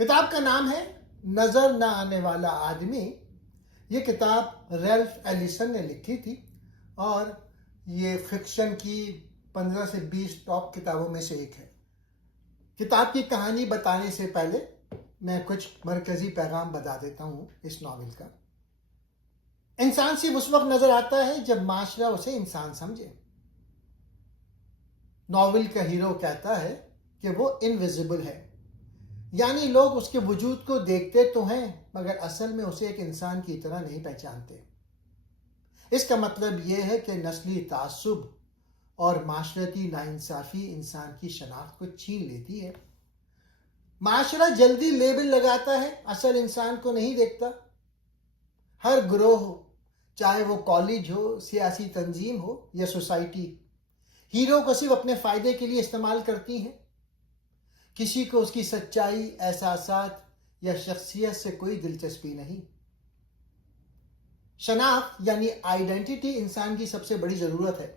کتاب کا نام ہے نظر نہ آنے والا آدمی. یہ کتاب ریلف ایلیسن نے لکھی تھی اور یہ فکشن کی 15 سے 20 ٹاپ کتابوں میں سے ایک ہے. کتاب کی کہانی بتانے سے پہلے میں کچھ مرکزی پیغام بتا دیتا ہوں اس ناول کا. انسان صرف اس وقت نظر آتا ہے جب معاشرہ اسے انسان سمجھے. ناول کا ہیرو کہتا ہے کہ وہ انویزیبل ہے، یعنی لوگ اس کے وجود کو دیکھتے تو ہیں مگر اصل میں اسے ایک انسان کی طرح نہیں پہچانتے. اس کا مطلب یہ ہے کہ نسلی تعصب اور معاشرتی ناانصافی انسان کی شناخت کو چھین لیتی ہے. معاشرہ جلدی لیبل لگاتا ہے، اصل انسان کو نہیں دیکھتا. ہر گروہ، چاہے وہ کالج ہو، سیاسی تنظیم ہو یا سوسائٹی، ہیرو کو صرف اپنے فائدے کے لیے استعمال کرتی ہیں. کسی کو اس کی سچائی، احساسات یا شخصیت سے کوئی دلچسپی نہیں. شناخت یعنی آئیڈینٹی انسان کی سب سے بڑی ضرورت ہے.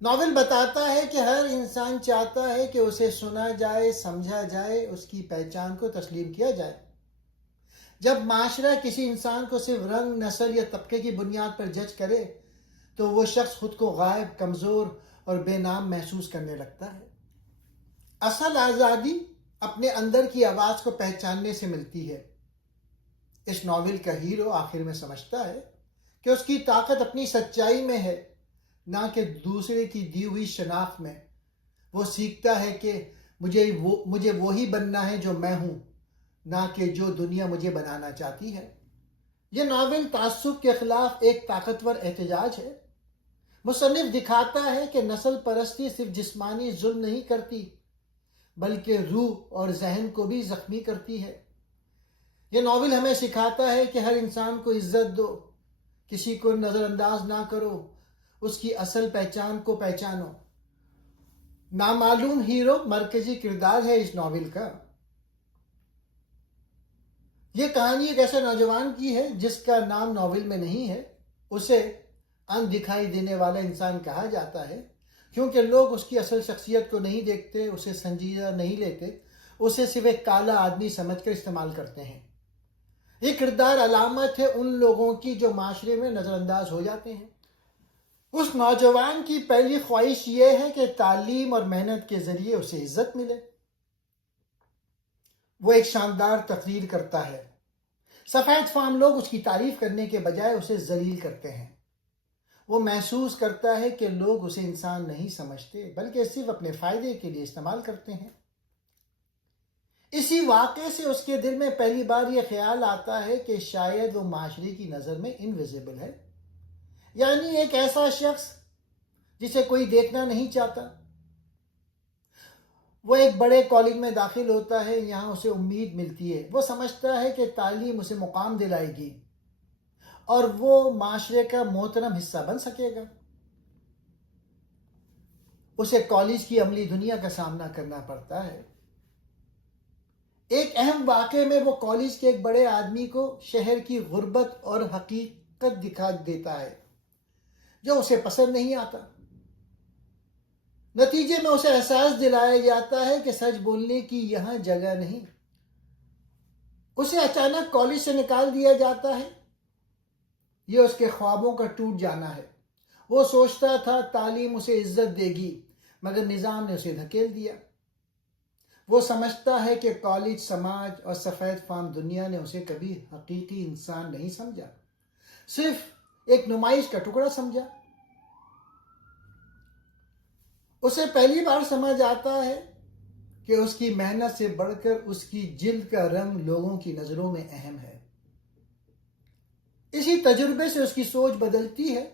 ناول بتاتا ہے کہ ہر انسان چاہتا ہے کہ اسے سنا جائے، سمجھا جائے، اس کی پہچان کو تسلیم کیا جائے. جب معاشرہ کسی انسان کو صرف رنگ، نسل یا طبقے کی بنیاد پر جج کرے تو وہ شخص خود کو غائب، کمزور اور بے نام محسوس کرنے لگتا ہے. اصل آزادی اپنے اندر کی آواز کو پہچاننے سے ملتی ہے. اس ناول کا ہیرو آخر میں سمجھتا ہے کہ اس کی طاقت اپنی سچائی میں ہے، نہ کہ دوسرے کی دی ہوئی شناخت میں. وہ سیکھتا ہے کہ مجھے وہی بننا ہے جو میں ہوں، نہ کہ جو دنیا مجھے بنانا چاہتی ہے. یہ ناول تعصب کے خلاف ایک طاقتور احتجاج ہے. مصنف دکھاتا ہے کہ نسل پرستی صرف جسمانی ظلم نہیں کرتی بلکہ روح اور ذہن کو بھی زخمی کرتی ہے. یہ ناول ہمیں سکھاتا ہے کہ ہر انسان کو عزت دو، کسی کو نظر انداز نہ کرو، اس کی اصل پہچان کو پہچانو. نامعلوم ہیرو مرکزی کردار ہے اس ناول کا. یہ کہانی ایک ایسے نوجوان کی ہے جس کا نام ناول میں نہیں ہے. اسے ان دکھائی دینے والا انسان کہا جاتا ہے کیونکہ لوگ اس کی اصل شخصیت کو نہیں دیکھتے، اسے سنجیدہ نہیں لیتے، اسے صرف ایک کالا آدمی سمجھ کر استعمال کرتے ہیں. یہ کردار علامت ہے ان لوگوں کی جو معاشرے میں نظر انداز ہو جاتے ہیں. اس نوجوان کی پہلی خواہش یہ ہے کہ تعلیم اور محنت کے ذریعے اسے عزت ملے. وہ ایک شاندار تقریر کرتا ہے. سفید فام لوگ اس کی تعریف کرنے کے بجائے اسے ذلیل کرتے ہیں. وہ محسوس کرتا ہے کہ لوگ اسے انسان نہیں سمجھتے بلکہ صرف اپنے فائدے کے لیے استعمال کرتے ہیں. اسی واقعے سے اس کے دل میں پہلی بار یہ خیال آتا ہے کہ شاید وہ معاشرے کی نظر میں انویزیبل ہے، یعنی ایک ایسا شخص جسے کوئی دیکھنا نہیں چاہتا. وہ ایک بڑے کالج میں داخل ہوتا ہے، یہاں اسے امید ملتی ہے. وہ سمجھتا ہے کہ تعلیم اسے مقام دلائے گی اور وہ معاشرے کا محترم حصہ بن سکے گا. اسے کالج کی عملی دنیا کا سامنا کرنا پڑتا ہے. ایک اہم واقعے میں وہ کالج کے ایک بڑے آدمی کو شہر کی غربت اور حقیقت دکھا دیتا ہے جو اسے پسند نہیں آتا. نتیجے میں اسے احساس دلایا جاتا ہے کہ سچ بولنے کی یہاں جگہ نہیں. اسے اچانک کالج سے نکال دیا جاتا ہے. یہ اس کے خوابوں کا ٹوٹ جانا ہے. وہ سوچتا تھا تعلیم اسے عزت دے گی مگر نظام نے اسے دھکیل دیا. وہ سمجھتا ہے کہ کالج، سماج اور سفید فام دنیا نے اسے کبھی حقیقی انسان نہیں سمجھا، صرف ایک نمائش کا ٹکڑا سمجھا. اسے پہلی بار سمجھ آتا ہے کہ اس کی محنت سے بڑھ کر اس کی جلد کا رنگ لوگوں کی نظروں میں اہم ہے. اسی تجربے سے اس کی سوچ بدلتی ہے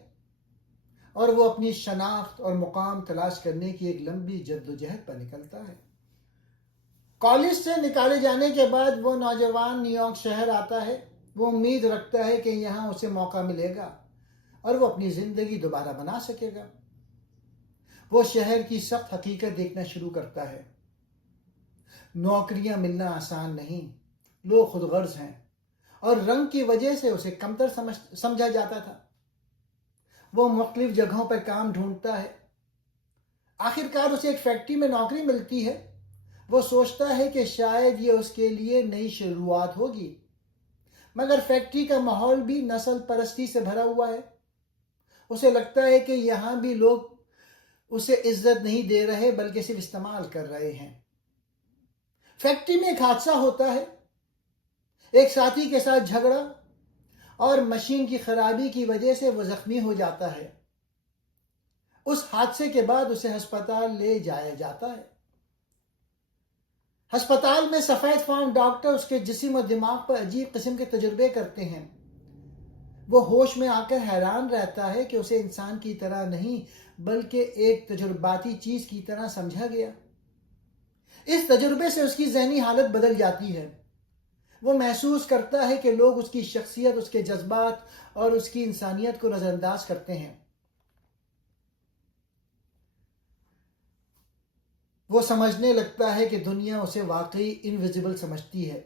اور وہ اپنی شناخت اور مقام تلاش کرنے کی ایک لمبی جدوجہد پر نکلتا ہے. کالج سے نکالے جانے کے بعد وہ نوجوان نیو یارک شہر آتا ہے. وہ امید رکھتا ہے کہ یہاں اسے موقع ملے گا اور وہ اپنی زندگی دوبارہ بنا سکے گا. وہ شہر کی سخت حقیقت دیکھنا شروع کرتا ہے. نوکریاں ملنا آسان نہیں، لوگ خود غرض ہیں اور رنگ کی وجہ سے اسے کمتر سمجھا جاتا تھا. وہ مختلف جگہوں پر کام ڈھونڈتا ہے. آخر کار اسے ایک فیکٹری میں نوکری ملتی ہے وہ سوچتا ہے کہ شاید یہ اس کے لیے نئی شروعات ہوگی، مگر فیکٹری کا ماحول بھی نسل پرستی سے بھرا ہوا ہے۔ اسے لگتا ہے کہ یہاں بھی لوگ اسے عزت نہیں دے رہے بلکہ صرف استعمال کر رہے ہیں۔ فیکٹری میں ایک حادثہ ہوتا ہے، ایک ساتھی کے ساتھ جھگڑا اور مشین کی خرابی کی وجہ سے وہ زخمی ہو جاتا ہے۔ اس حادثے کے بعد اسے ہسپتال لے جایا جاتا ہے۔ ہسپتال میں سفید فام ڈاکٹر اس کے جسم اور دماغ پر عجیب قسم کے تجربے کرتے ہیں۔ وہ ہوش میں آ کر حیران رہتا ہے کہ اسے انسان کی طرح نہیں بلکہ ایک تجرباتی چیز کی طرح سمجھا گیا۔ اس تجربے سے اس کی ذہنی حالت بدل جاتی ہے۔ وہ محسوس کرتا ہے کہ لوگ اس کی شخصیت، اس کے جذبات اور اس کی انسانیت کو نظر انداز کرتے ہیں۔ وہ سمجھنے لگتا ہے کہ دنیا اسے واقعی انویزیبل سمجھتی ہے،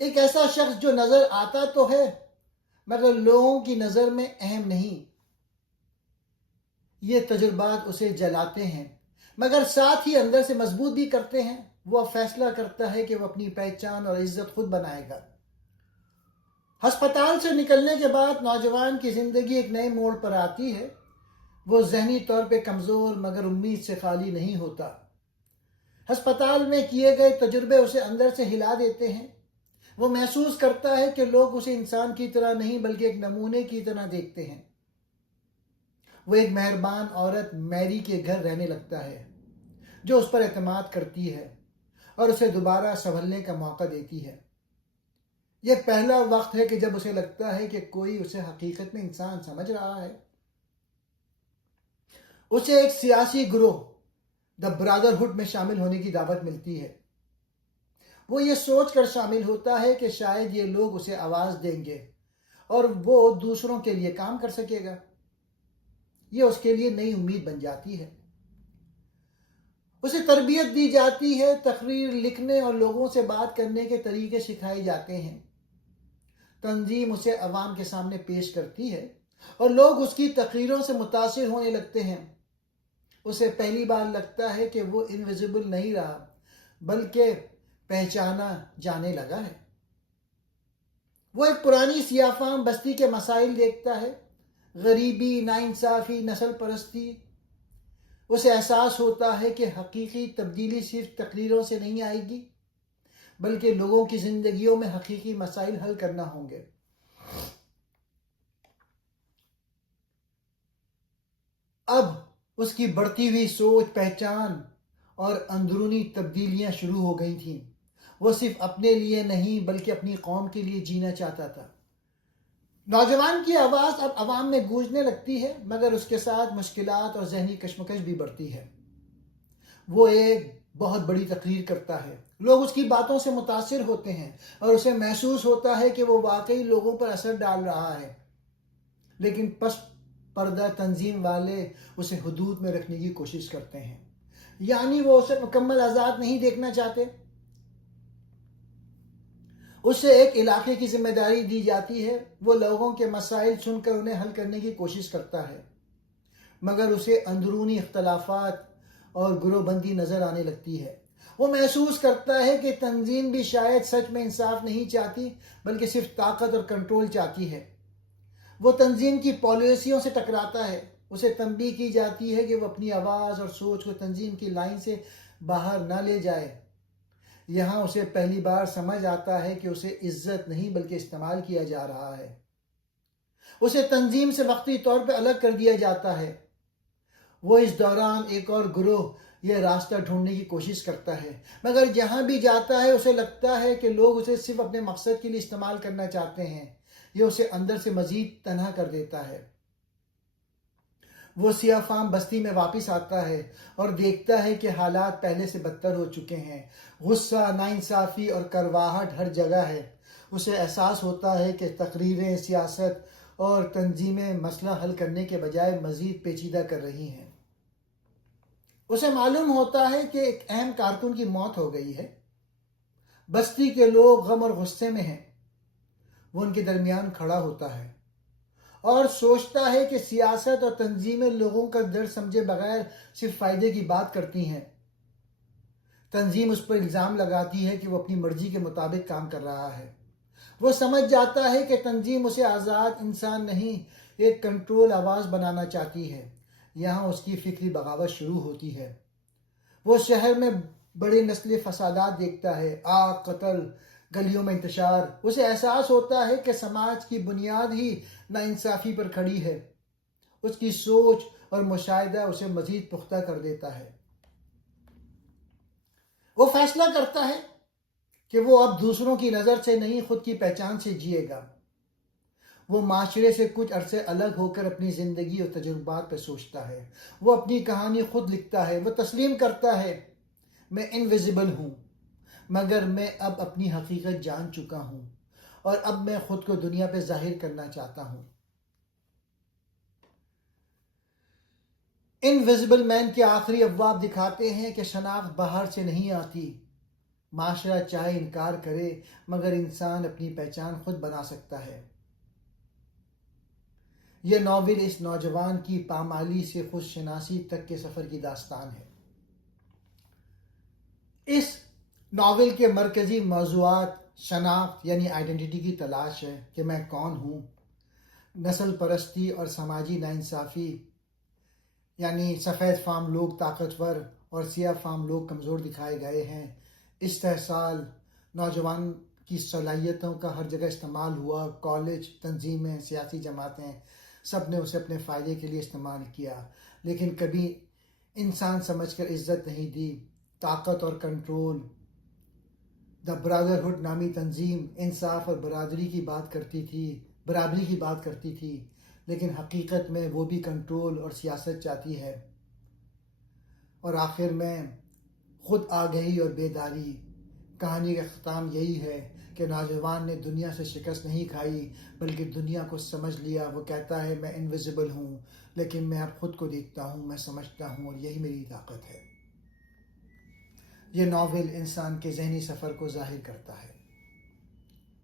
ایک ایسا شخص جو نظر آتا تو ہے مگر لوگوں کی نظر میں اہم نہیں۔ یہ تجربات اسے جلاتے ہیں مگر ساتھ ہی اندر سے مضبوط بھی کرتے ہیں۔ وہ فیصلہ کرتا ہے کہ وہ اپنی پہچان اور عزت خود بنائے گا۔ ہسپتال سے نکلنے کے بعد نوجوان کی زندگی ایک نئے موڑ پر آتی ہے۔ وہ ذہنی طور پہ کمزور مگر امید سے خالی نہیں ہوتا۔ ہسپتال میں کیے گئے تجربے اسے اندر سے ہلا دیتے ہیں۔ وہ محسوس کرتا ہے کہ لوگ اسے انسان کی طرح نہیں بلکہ ایک نمونے کی طرح دیکھتے ہیں۔ وہ ایک مہربان عورت میری کے گھر رہنے لگتا ہے جو اس پر اعتماد کرتی ہے اور اسے دوبارہ سنبھلنے کا موقع دیتی ہے۔ یہ پہلا وقت ہے کہ جب اسے لگتا ہے کہ کوئی اسے حقیقت میں انسان سمجھ رہا ہے۔ اسے ایک سیاسی گروہ دی برادرہڈ میں شامل ہونے کی دعوت ملتی ہے۔ وہ یہ سوچ کر شامل ہوتا ہے کہ شاید یہ لوگ اسے آواز دیں گے اور وہ دوسروں کے لیے کام کر سکے گا۔ یہ اس کے لیے نئی امید بن جاتی ہے۔ اسے تربیت دی جاتی ہے، تقریر لکھنے اور لوگوں سے بات کرنے کے طریقے سکھائے جاتے ہیں۔ تنظیم اسے عوام کے سامنے پیش کرتی ہے اور لوگ اس کی تقریروں سے متاثر ہونے لگتے ہیں۔ اسے پہلی بار لگتا ہے کہ وہ انویزیبل نہیں رہا بلکہ پہچانا جانے لگا ہے۔ وہ ایک پرانی سیاہ فام بستی کے مسائل دیکھتا ہے، غریبی، ناانصافی، نسل پرستی۔ اسے احساس ہوتا ہے کہ حقیقی تبدیلی صرف تقریروں سے نہیں آئے گی بلکہ لوگوں کی زندگیوں میں حقیقی مسائل حل کرنا ہوں گے۔ اب اس کی بڑھتی ہوئی سوچ، پہچان اور اندرونی تبدیلیاں شروع ہو گئی تھیں۔ وہ صرف اپنے لیے نہیں بلکہ اپنی قوم کے لیے جینا چاہتا تھا۔ نوجوان کی آواز اب عوام میں گونجنے لگتی ہے مگر اس کے ساتھ مشکلات اور ذہنی کشمکش بھی بڑھتی ہے۔ وہ ایک بہت بڑی تقریر کرتا ہے، لوگ اس کی باتوں سے متاثر ہوتے ہیں اور اسے محسوس ہوتا ہے کہ وہ واقعی لوگوں پر اثر ڈال رہا ہے، لیکن پس پردہ تنظیم والے اسے حدود میں رکھنے کی کوشش کرتے ہیں، یعنی وہ اسے مکمل آزاد نہیں دیکھنا چاہتے۔ اسے ایک علاقے کی ذمہ داری دی جاتی ہے، وہ لوگوں کے مسائل سن کر انہیں حل کرنے کی کوشش کرتا ہے، مگر اسے اندرونی اختلافات اور گروہ بندی نظر آنے لگتی ہے۔ وہ محسوس کرتا ہے کہ تنظیم بھی شاید سچ میں انصاف نہیں چاہتی بلکہ صرف طاقت اور کنٹرول چاہتی ہے۔ وہ تنظیم کی پالیسیوں سے ٹکراتا ہے۔ اسے تنبیہ کی جاتی ہے کہ وہ اپنی آواز اور سوچ کو تنظیم کی لائن سے باہر نہ لے جائے۔ یہاں اسے پہلی بار سمجھ آتا ہے کہ اسے عزت نہیں بلکہ استعمال کیا جا رہا ہے۔ اسے تنظیم سے وقتی طور پہ الگ کر دیا جاتا ہے۔ وہ اس دوران ایک اور گروہ یہ راستہ ڈھونڈنے کی کوشش کرتا ہے، مگر جہاں بھی جاتا ہے اسے لگتا ہے کہ لوگ اسے صرف اپنے مقصد کے لیے استعمال کرنا چاہتے ہیں۔ یہ اسے اندر سے مزید تنہا کر دیتا ہے۔ وہ سیاہ فام بستی میں واپس آتا ہے اور دیکھتا ہے کہ حالات پہلے سے بدتر ہو چکے ہیں۔ غصہ، ناانصافی اور کرواہٹ ہر جگہ ہے۔ اسے احساس ہوتا ہے کہ تقریریں، سیاست اور تنظیمیں مسئلہ حل کرنے کے بجائے مزید پیچیدہ کر رہی ہیں۔ اسے معلوم ہوتا ہے کہ ایک اہم کارکن کی موت ہو گئی ہے۔ بستی کے لوگ غم اور غصے میں ہیں۔ وہ ان کے درمیان کھڑا ہوتا ہے اور سوچتا ہے کہ سیاست اور تنظیمیں لوگوں کا درد سمجھے بغیر صرف فائدے کی بات کرتی ہیں۔ تنظیم اس پر الزام لگاتی ہے کہ وہ اپنی مرضی کے مطابق کام کر رہا ہے۔ وہ سمجھ جاتا ہے کہ تنظیم اسے آزاد انسان نہیں، ایک کنٹرول آواز بنانا چاہتی ہے۔ یہاں اس کی فکری بغاوت شروع ہوتی ہے۔ وہ شہر میں بڑے نسلی فسادات دیکھتا ہے، آگ، قتل، گلیوں میں انتشار۔ اسے احساس ہوتا ہے کہ سماج کی بنیاد ہی ناانصافی پر کھڑی ہے۔ اس کی سوچ اور مشاہدہ اسے مزید پختہ کر دیتا ہے۔ وہ فیصلہ کرتا ہے کہ وہ اب دوسروں کی نظر سے نہیں، خود کی پہچان سے جیے گا۔ وہ معاشرے سے کچھ عرصے الگ ہو کر اپنی زندگی اور تجربات پہ سوچتا ہے۔ وہ اپنی کہانی خود لکھتا ہے۔ وہ تسلیم کرتا ہے، میں انویزیبل ہوں، مگر میں اب اپنی حقیقت جان چکا ہوں اور اب میں خود کو دنیا پہ ظاہر کرنا چاہتا ہوں۔ انویزیبل مین کے آخری ابواب دکھاتے ہیں کہ شناخت باہر سے نہیں آتی۔ معاشرہ چاہے انکار کرے، مگر انسان اپنی پہچان خود بنا سکتا ہے۔ یہ ناول اس نوجوان کی پامالی سے خود شناسی تک کے سفر کی داستان ہے۔ اس ناول کے مرکزی موضوعات شناخت یعنی آئیڈینٹی کی تلاش ہے کہ میں کون ہوں، نسل پرستی اور سماجی ناانصافی یعنی سفید فام لوگ طاقتور اور سیاہ فام لوگ کمزور دکھائے گئے ہیں۔ استحصال، نوجوان کی صلاحیتوں کا ہر جگہ استعمال ہوا، کالج، تنظیمیں، سیاسی جماعتیں، سب نے اسے اپنے فائدے کے لیے استعمال کیا، لیکن کبھی انسان سمجھ کر عزت نہیں دی۔ طاقت اور کنٹرول۔ دا برادرہڈ نامی تنظیم انصاف اور برابری کی بات کرتی تھی، لیکن حقیقت میں وہ بھی کنٹرول اور سیاست چاہتی ہے۔ اور آخر میں خود آگہی اور بیداری۔ کہانی کا اختتام یہی ہے کہ نوجوان نے دنیا سے شکست نہیں کھائی، بلکہ دنیا کو سمجھ لیا۔ وہ کہتا ہے میں انویزیبل ہوں، لیکن میں اب خود کو دیکھتا ہوں، میں سمجھتا ہوں، اور یہی میری طاقت ہے۔ یہ ناول انسان کے ذہنی سفر کو ظاہر کرتا ہے۔